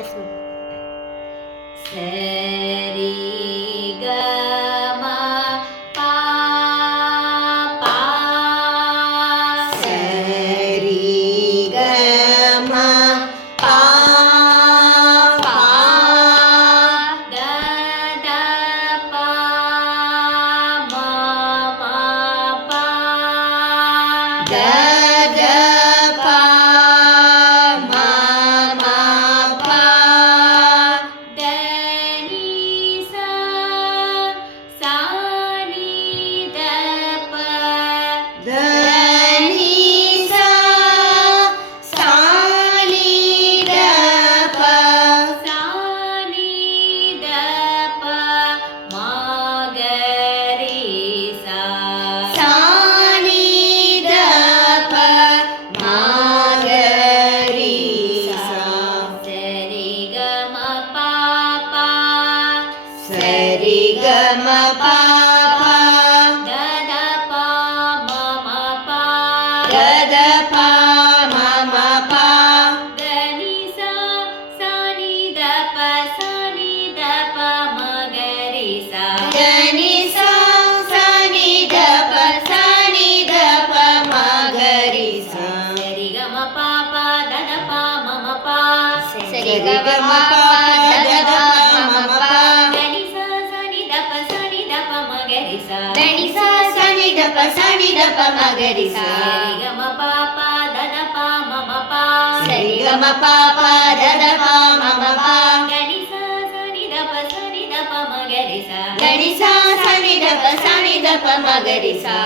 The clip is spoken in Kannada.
Yes ma'am. ಸರಿ ಗ ಮ ಪ ಪಾ ಸರಿ ಗ ಮ ಪ ಪಾ ದ ದ ಪ ಮ ಮ ಪ ದ ದ ಪ ಮ ಮ ಪ ದ ನಿ ಸ ಸಾ ನಿ ದ ಪ ದ ನಿ ಸ ಸಾ ನಿ ದ ಪ ಸಾ ನಿ ದ ಪ ಮ ಗ ರಿ ಸಾ ಸಾ ನಿ ದ ಪ ಮ ಗ ರಿ ಸಾ ಸರಿ ಗ ಮ ಪ ಪ ಸರಿ ಗ ಮ ಪ ಪ ದ ದ ಪ ಮ ಮ ಪ ಗ ದ ಪ ಮ ಮ ಪ ದ ನಿ ಸ ಸಾ ನಿ ದ ಪ ಸಾ ನಿ ದ ಪ ಮ ಗ ರಿ ಸಾ ದ ನಿ ಸ ಸಾ ನಿ ದ ಪ ಸಾ ನಿ ದ ಪ ಮ ಗ ರಿ ಸಾ ಸರಿ ಗ ಮ ಪ ಪ ದ ದ ಪ ಮ ಮ ಪ ಸರಿ ಗ ಮ ಪ ದ ದ ಪ ಮ ಮ ಪ ದ ನಿ ಸ ಸಾ ನಿ ದ ಪ ಸಾ ನಿ ದ ಪ ಮ ಗ ರಿ ಸಾ ದ ನಿ ಸ ಸಾ ನಿ ದ ಪ ಸಾ ನಿ ದ ಪ ಮ ಗ ರಿ ಸಾ ಸರಿ ಗ ಮ ಪ ಪ ದ ದ ಪ ಮ ಮ ಪ ಸರಿ ಗ ಮ ಪ ಪ ದ ದ ಪ ಮ ಮ ಪ ಗ ನಿ ಸ ಸಾ ನಿ ದ ಪ ಸಾ ನಿ ದ ಪ ಮ ಗ ರಿ ಸಾ ದ ನಿ ಸ ಸಾ ನಿ ದ ಪ ಸಾ ನಿ ದ ಪ ಮ ಗ ರಿ ಸಾ